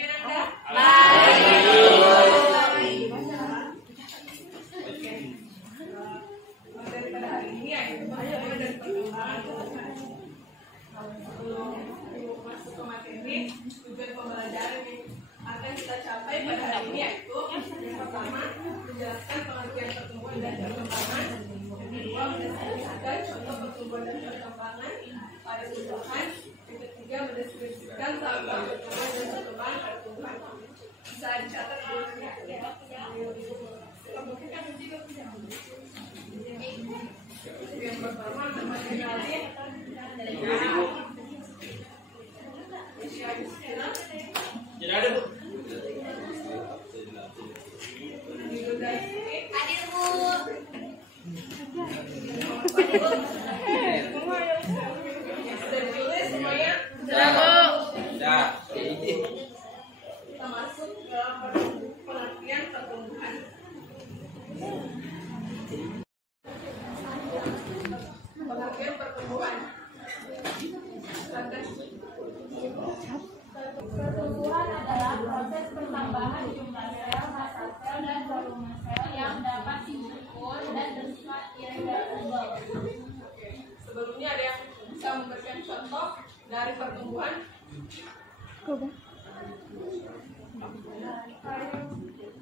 Semuanya ada? Daripada hari ini yaitu pertemuan dan perkembangan tumbuhan. Sebelum masuk ke materi, tujuan pembelajaran yang akan kita capai pada hari ini yaitu yang pertama, menjelaskan pengertian pertumbuhan dan perkembangan. Yang kedua, mendeskripsikan contoh pertumbuhan dan perkembangan pada tumbuhan. Yang ketiga, mendeskripsikan tahap pertumbuhan dan perkembangan pada tumbuhan. Bisa dicatat dulu ya. Yang pertama, mengenali Jadi ada Bu. Hadir Bu. Sudah ditulis semuanya? Sudah Bu. Sudah. Kita masuk ke pengertian pertumbuhan. Pengertian pertumbuhan. Pertumbuhan adalah proses pertambahan jumlah sel, massa sel, dan volume sel yang dapat diukur dan bersifat irreversibel. Sebelumnya ada yang bisa memberikan contoh dari pertumbuhan?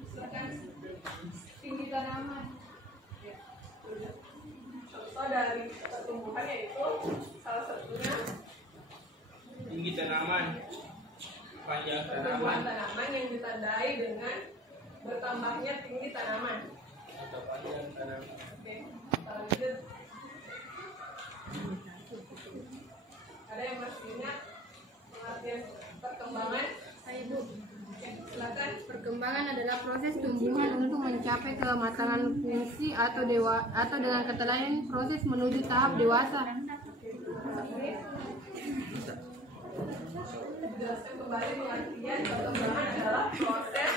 Silakan. Tinggi tanaman. Contoh dari pertumbuhan yaitu salah satunya Tinggi tanaman, panjang pertumbuhan tanaman, tanaman yang ditandai dengan bertambahnya tinggi tanaman. atau panjang tanaman. Oke, kita lanjut. Ada yang masih ingat pengertian perkembangan? Oke, silakan. Perkembangan adalah proses tumbuhan untuk mencapai kematangan fungsi atau dengan kata lain proses menuju tahap dewasa. Jelaskan kembali pengertian perkembangan adalah proses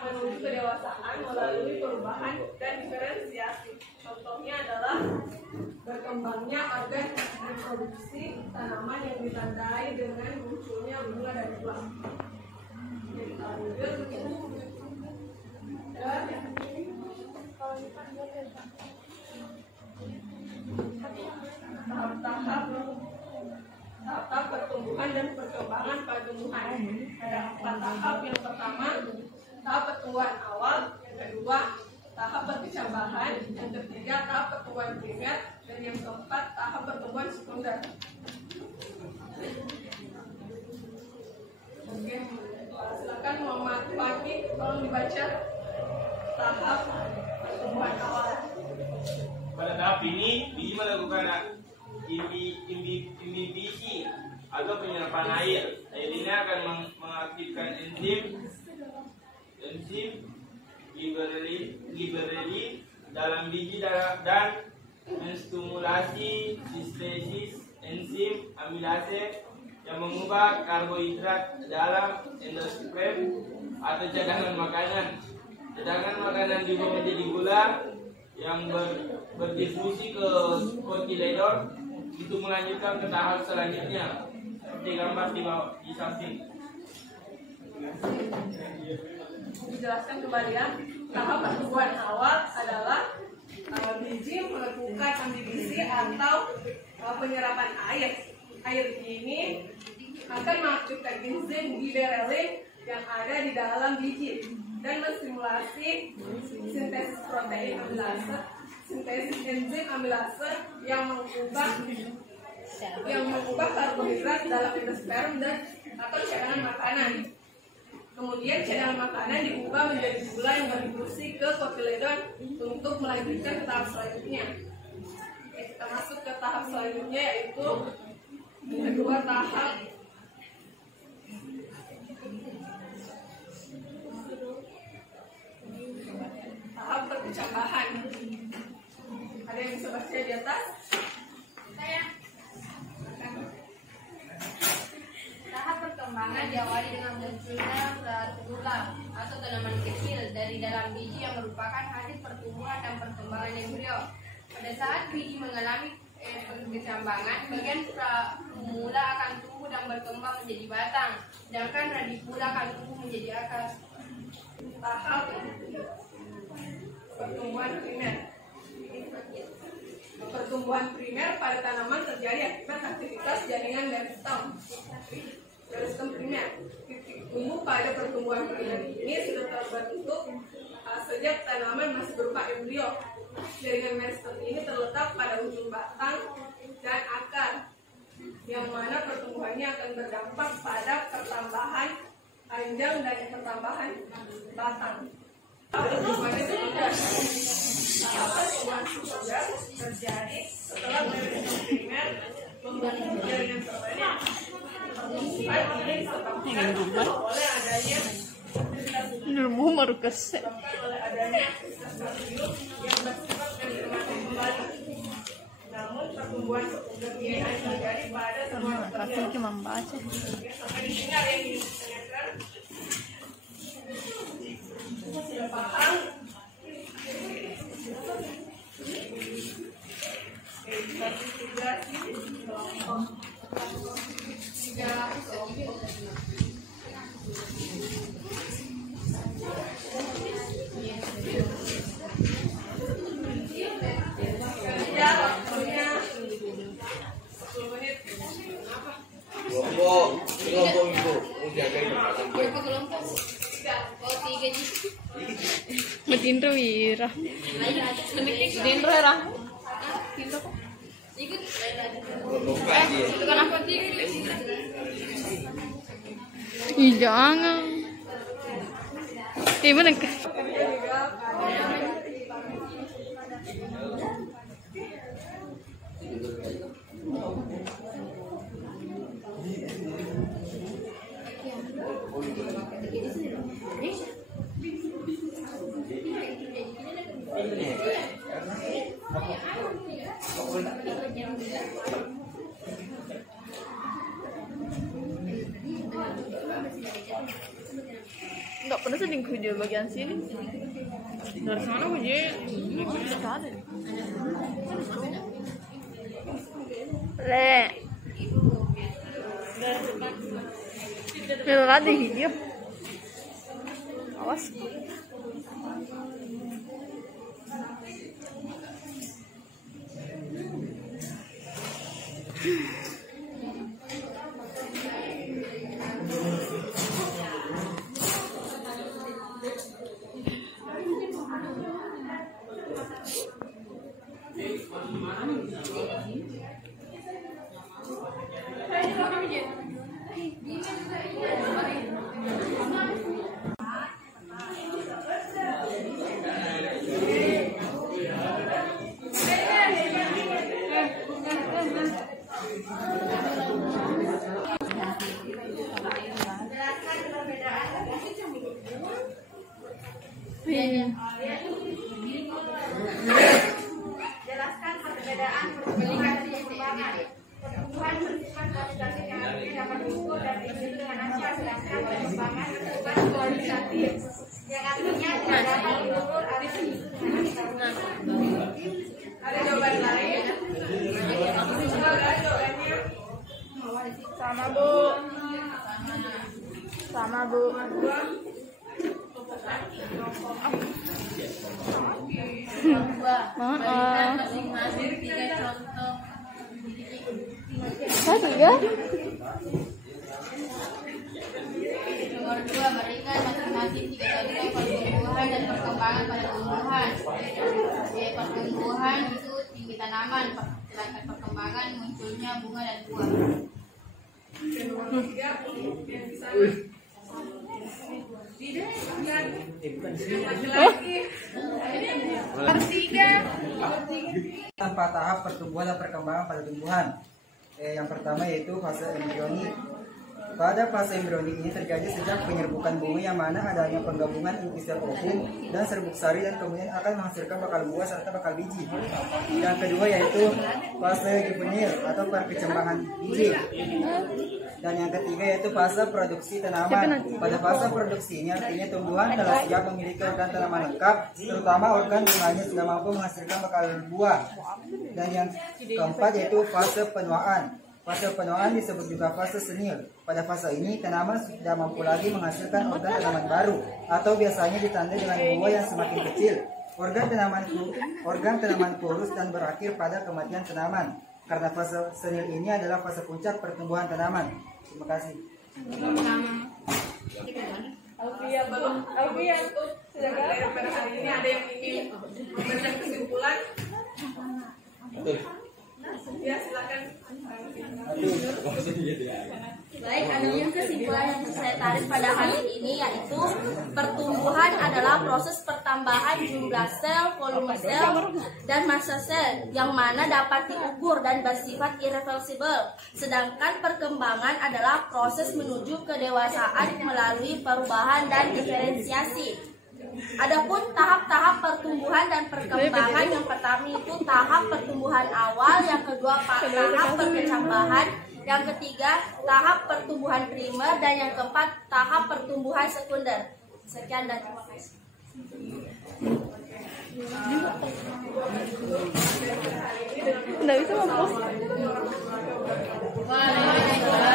menuju kedewasaan melalui perubahan dan diferensiasi. Contohnya adalah berkembangnya organ reproduksi tanaman yang ditandai dengan munculnya bunga dan buah. Oke, kita lanjut. Tahap pertumbuhan dan perkembangan pada tumbuhan. Ada 4 tahap. Yang pertama, tahap pertumbuhan awal. Yang kedua, tahap perkecambahan. Yang ketiga, tahap pertumbuhan primer. Dan yang keempat, tahap pertumbuhan sekunder. Oke, silakan Muhammad Fahmi, tolong dibaca tahap pertumbuhan awal. Pada tahap ini, biji melakukan imbibisi atau penyerapan air. Air ini akan mengaktifkan enzim giberelin dalam biji dan menstimulasi sintesis enzim amilase yang mengubah karbohidrat dalam endosperm atau cadangan makanan. Cadangan makanan diubah menjadi gula yang berdifusi ke kotiledon. Itu melanjutkan ke tahap selanjutnya seperti gambar di samping. Dijelaskan kembali ya, tahap pertumbuhan awal adalah biji melakukan imbibisi atau penyerapan air. Air ini akan mengaktifkan enzim giberelin yang ada di dalam biji dan menstimulasi sintesis protein amilase, sintesis enzim amilase yang mengubah karbohidrat dalam endosperm dan atau cadangan makanan. Kemudian cadangan makanan diubah menjadi gula yang berdifusi ke kotiledon untuk melanjutkan ke tahap selanjutnya. Oke, kita masuk ke tahap selanjutnya yaitu kedua tahap perkecambahan. Ada yang bisa baca di atas? Saya. Tahap perkembangan diawali dengan munculnya suatu gula atau tanaman kecil dari dalam biji yang merupakan hasil pertumbuhan dan perkembangan embrio. Pada saat biji mengalami perkecambangan, bagian pramula akan tumbuh dan berkembang menjadi batang, sedangkan radikula akan tumbuh menjadi akar. Tahap pertumbuhan primer. Pertumbuhan primer pada tanaman terjadi akibat aktivitas jaringan dari stem primer. Titik tumbuh pada pertumbuhan primer ini sudah terbentuk sejak tanaman masih berupa embrio. Jaringan meristem ini terletak pada ujung batang dan akar, yang mana pertumbuhannya akan berdampak pada pertambahan panjang dan pertambahan batang. Pertumbuhannya terjadi setelah meristem primer membentuk jaringan terbanyak. Pertumbuhan ini disebabkan oleh adanya oleh adanya yang bersifat mencermati kembali. Namun pertumbuhan sekunder ini hanya terjadi pada semua sampai di sini ada yang ingin ditanyakan. Sudah paham? Kelompok itu menjaga Berapa kelompok? Oh, 3 nih. Matindro ira. Matindro ira. Ikut. kelompok Kenapa 3? Ih, jangan. Mana ka? Nggak pernah seding video bagian sini. Dari sana aja. Le. Pero ada video. Awas. Jelaskan perbedaan pertumbuhan dan perkembangan. Pertumbuhan bersifat kualitatif yang artinya dapat diukur dan dihitung dengan akurat, sedangkan perkembangan bersifat kualitatif yang artinya tidak dapat diukur atau dihitung dengan akurat. Ada jawaban lain? Ada jawabannya? Sama Bu. Sama Bu. Berikan masing-masing 3 contoh. Tiga. Nomor 2, berikan masing-masing 3 contoh pertumbuhan dan perkembangan pada tumbuhan. Pertumbuhan itu tinggi tanaman, sedangkan perkembangan munculnya bunga dan buah. Nomor 3 yang di sana. Empat tahap pertumbuhan dan perkembangan pada tumbuhan. Yang pertama yaitu fase embrionik. Pada fase embrionik ini terjadi sejak penyerbukan bumi, yang mana adanya penggabungan inti sel ovum dan serbuk sari, dan kemudian akan menghasilkan bakal buah serta bakal biji. Yang kedua yaitu fase juvenil atau perkecambangan biji. Dan yang ketiga yaitu fase produksi tanaman. Pada fase produksi ini artinya tumbuhan telah siap memiliki organ tanaman lengkap, terutama organ bunganya sudah mampu menghasilkan bakal buah. Dan yang keempat yaitu fase penuaan. Fase penuaan disebut juga fase senil. Pada fase ini, tanaman sudah mampu lagi menghasilkan organ tanaman baru, atau biasanya ditandai dengan buah yang semakin kecil. Organ tanaman kurus dan berakhir pada kematian tanaman. Karena fase senil ini adalah fase puncak pertumbuhan tanaman. Terima kasih. Alfian, sedangkan pada hari ini ada yang ingin memberikan kesimpulan? Ya, silakan. Baik, adanya kesimpulan yang saya tarik pada hari ini yaitu pertumbuhan adalah proses pertambahan jumlah sel, volume sel, dan massa sel yang mana dapat diukur dan bersifat irreversible. Sedangkan perkembangan adalah proses menuju kedewasaan melalui perubahan dan diferensiasi. Adapun tahap-tahap pertumbuhan dan perkembangan, yang pertama itu tahap pertumbuhan awal, yang kedua tahap perkecambahan, yang ketiga tahap pertumbuhan primer, dan yang keempat tahap pertumbuhan sekunder. Sekian dan terima kasih. Nggak bisa ngomong. Waalaikumsalam.